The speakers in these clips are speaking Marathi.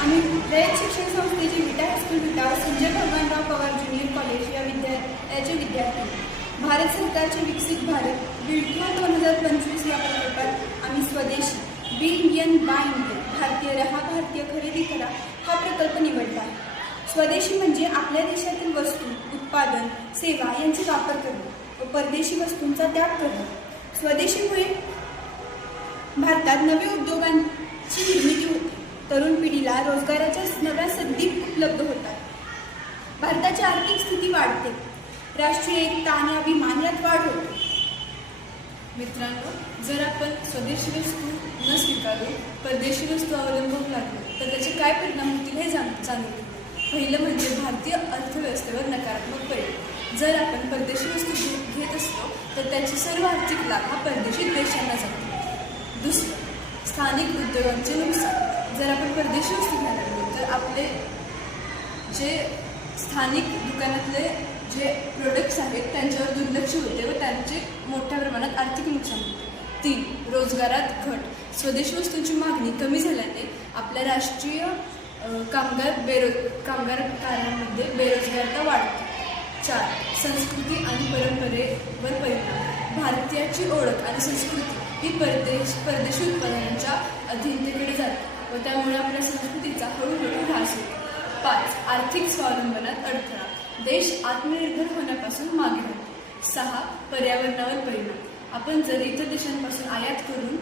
आम्ही रयत शिक्षण संस्थेचे विटा हायस्कूल विटा संजय भगवानराव पवार ज्युनियर कॉलेज या विद्यालयाचे विद्यार्थी. भारत सरकारचे विकसित भारत बिल्डकॉन 2025 या प्रकल्पात आम्ही स्वदेशी बी इंडियन बाय इंडियन भारतीय रहा भारतीय खरेदी करा हा प्रकल्प निवडला आहे. स्वदेशी म्हणजे आपल्या देशातील वस्तू उत्पादन सेवा यांचा वापर करणे व परदेशी वस्तूंचा त्याग करणे. स्वदेशीमुळे भारतात नवे उद्योगांची निर्मिती होते. तरुण पिढीला रोजगाराच्या नव्या संधी उपलब्ध होतात. भारताची आर्थिक स्थिती वाढते. राष्ट्रीय एकता आणि अभिमान यात वाढ होते. मित्रांनो, जर आपण स्वदेशी वस्तू न स्वीकारून परदेशी वस्तू अवलंबून लागलो तर त्याचे काय परिणाम होतील हे जाणून घेऊ. पहिलं म्हणजे भारतीय अर्थव्यवस्थेवर नकारात्मक परिणाम. जर आपण परदेशी वस्तू घेत असलो तर त्याचे सर्व आर्थिक लाभ हा परदेशी देशांना जातो. दुसरं, स्थानिक उद्योगांचे नुकसान. जर आपण परदेशी वस्तू घ्यायला लागलो तर आपले जे स्थानिक दुकानातले जे प्रोडक्ट्स आहेत त्यांच्यावर दुर्लक्ष होते व त्यांचे मोठ्या प्रमाणात आर्थिक नुकसान होते. 3, रोजगारात घट. स्वदेशी वस्तूंची मागणी कमी झाल्याने आपल्या राष्ट्रीय कामगारांमध्ये बेरोजगारता वाढते. 4, संस्कृती आणि परंपरेवर परिणाम. भारतीयाची ओळख आणि संस्कृती ही परदेशी उत्पादनांच्या अधीनतेकडे जाते व त्यामुळे आपल्या संस्कृतीचा हळूहळू ऱ्हास होतो. 5, आर्थिक स्वावलंबनात अडथळा. देश आत्मनिर्भर होण्यापासून मागे राहतो. 6, पर्यावरणावर परिणाम. आपण जर इतर देशांपासून आयात करून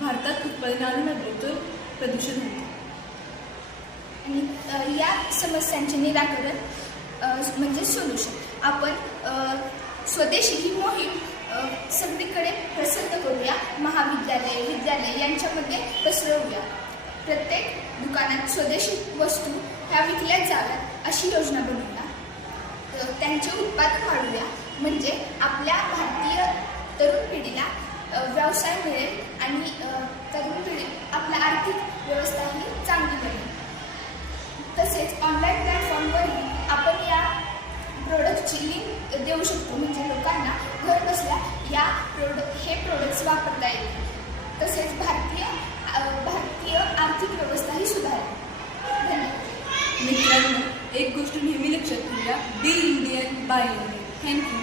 भारतात उत्पादन आणू लागलो तर प्रदूषण होते. आणि या समस्यांचे निराकरण म्हणजे सोल्युशन. आपण स्वदेशी ही मोहीम सगळीकडे प्रसिद्ध करूया. महाविद्यालय विद्यालय यांच्यामध्ये पसरवूया. प्रत्येक दुकानात स्वदेशी वस्तू ह्या विकल्या जाव्यात अशी योजना बनवूया. त्यांचे उत्पादन वाढवूया म्हणजे आपल्या भारतीय तरुण पिढीला व्यवसाय मिळेल आणि तरुण पिढी आपल्या आर्थिक व्यवस्था ही चांगली बनेल. तसेच ऑनलाईन प्लॅटफॉर्मवरही आपण या प्रोडक्टची लिंक देऊ शकतो म्हणजे लोकांना घर बसल्या हे प्रोडक्ट्स वापरता येतील. तसेच भारतीय आर्थिक व्यवस्था ही सुधारेल. धन्यवाद. मित्रांनो, एक गोष्ट नेहमी लक्षात ठेवूया, बी इंडियन बाय इंडियन. थँक्यू.